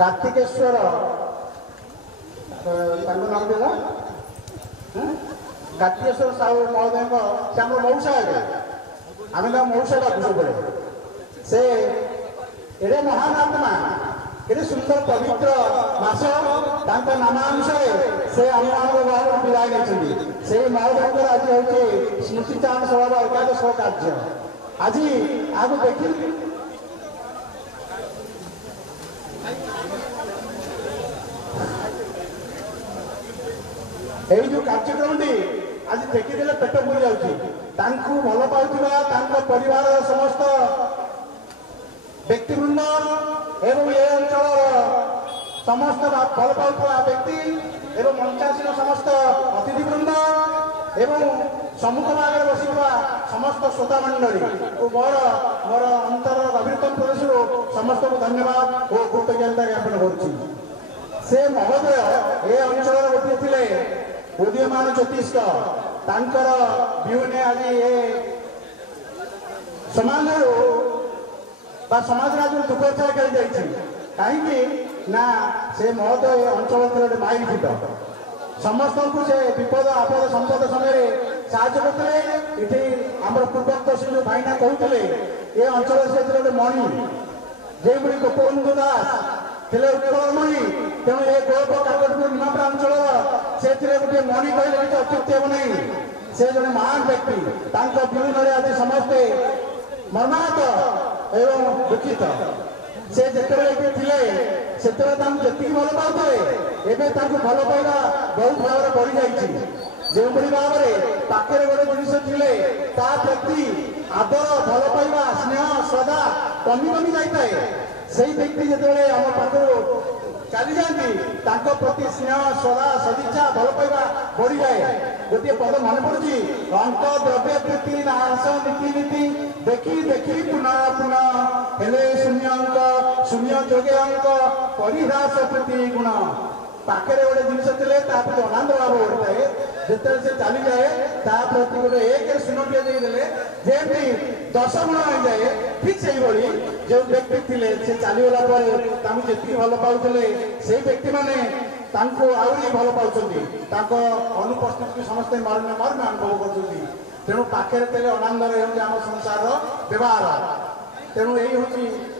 कार्तिकेश्वर नाम देला कार्तिकेश्वर साहू महोदय से आम मौसा है आम मौसा डाकू सब से एडे महान आत्मा एडे सुंदर पवित्र मास नामानुसार से आम बाहर विदाय नहीं से महोदय आज हूँ स्मृतिचारण सभा एकादश कार्य आज आगे देखी यही जो कार्यक्रम आज देखीदे पेट पुरी जाऊँ भल पाता परिवार समस्त व्यक्तिवृंद एवं ये अंचल समस्त भल पाता व्यक्ति एवं मंचासीन समस्त अतिथिवृंद एवं सम्मुख भाग में बस समस्त श्रोता मंडली मोर मोर अंतर गभीरतम प्रदेश समस्त को धन्यवाद और कृतज्ञता ज्ञापन करुच्ची से महोदय ए अंचल गोटे थे उदीयमान ज्योतिष विहुने आज ये समाज आज दुख छाया कर कहीं ना से महोदय अंचल गोटे माइलफुट समस्त को से विपद आपद संपद समय साहय करते ये आम पूर्वोक्त से जो भाईना कहते ये अंचल से गोटे मणि जो गोपबंधु दास थे उत्कलमणि तेणु ये गोप काकटपुर निमापड़ा अंचल से गोटे मणि कहले कि अत्युक्ति हे नहीं से जड़े महान व्यक्ति विभिन्न आज समस्ते मर्माहत एवं दुखित से जिते से जी भल पाते भल पाइबा बहुत भाव में बढ़ी जाइए जो भाव में पाखे गोटे जिन थे प्रति आदर भल पाइबा स्नेह श्रद्धा कमी कमी जाए से व्यक्ति जिते आम पाखु चली जाती प्रति स्नेह श्रद्धा सदिच्छा भल पाइबा बढ़ी जाए गोटे पद मन पड़ी अंक द्रव्य प्रीति नाश नीति नीति देखी देखी पुनः पुनः हेले शून्य अंक शून्य जोगे अंक परिहास प्रीति गुण पाखे गोटे जिन थे प्रति अनांद भाव बढ़ी जिते से चली जाए प्रति गोटे एक शून्य देदेले जमी 10 गुण हो जाए ठीक से जो व्यक्ति थे से चलीगला जी भल पाते से व्यक्ति मैंने आहरी भल पाँच अनुपस्थित की समस्त मर्म मर्म अनुभव कर तेणु पाखे थे आनंद आम संसार व्यवहार तेणु यही हूँ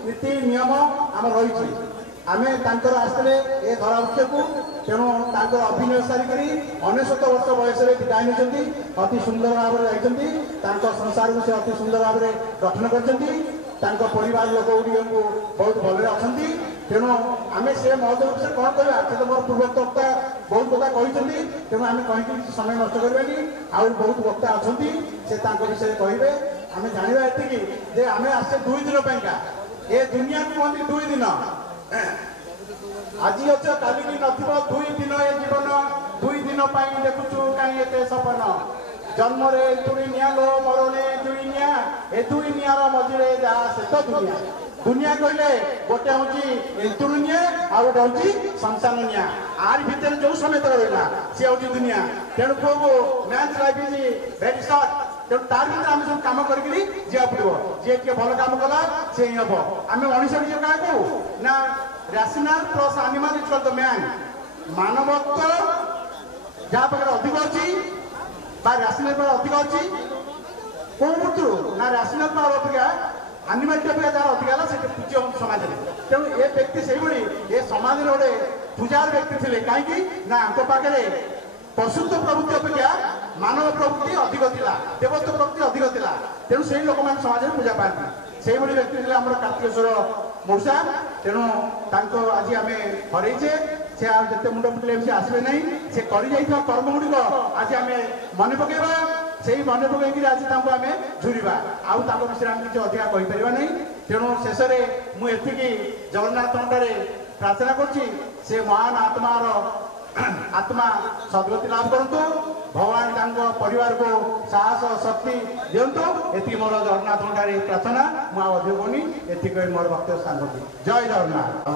नीति नियम आम रही आम आसते ए धरावृक्ष को तेणु अभिनय सारिक 99 वर्ष बयस विदाय नहीं अति सुंदर भाव में जाती संसार को से अति सुंदर भाव में गठन कर परिवार लोक को बहुत भल अच्छा तेणु आम से महोदय विषय कौन कह से तो मोर पूर्वोक्त वक्ता बहुत कथा कहते तेणु आम कहीं समय नष्ट करें आउ बहुत वक्ता अच्छा से विषय कहे आम जाना ये आम आसे 2 दिन पैका ये दुनिया को कहते 2 दिन आज अच्छे काली की नथिबो 2 दिन ये जीवन 2 दिन देखुचु कहीं एत सपन जन्म तुड़ी निया लो मरणे जुई निया ए 2 नियार मझे जहाँ से तो दुनिया कहले गोटे हूँ एंतुनिया आ गोटे हूँ शमशान निया आर भितर जो समय तक रहा सी हूँ दुनिया तेणु खूब match life is very short तेणु तार भर आम सब कम करी जा पड़ो जी किए भल कम कला से ही हम आम मनुष्य निज क्या कहू ना rational plus animal equal to man मानवत्व जहाँ पाखे अधिक अच्छी रैशनल पावर अधिक अच्छी कौ मृत्यु ना रैशनल पावर अधिक आनिमालिटी अपेक्षा जहाँ अधिक है पूज्य हम समाज में तेणु ये व्यक्ति से ये समाज गोटे पूजार व्यक्ति थे कहीं ना पाखे पशुत्व प्रवृत्ति अपेक्षा मानव प्रवृत्ति अधिक था देवत्व प्रवृत्ति अधिक था तेणु से लोक मैंने समाज में पूजा पाती से व्यक्ति थे आम कार्तिकेश्वर मौसा तेणु आज आम हरइचे से जिते मुंड फुटे से आसवे ना से कर कर्म गुड़िक आज आम मन पकेबा से मन पकईकि आज आम झुरवा आउ विषय आम किसी अधिका कहीपर नहीं तेणु शेष में मुझे जगन्नाथ प्रार्थना कर महान आत्मार आत्मा सद्गति लाभ करूँ भगवान परिवार को साहस शक्ति दिंतु ये मोर जगन्नाथ प्रार्थना मुझे कहनी ये मोर वक्तव्य स्थान जय जगन्नाथ।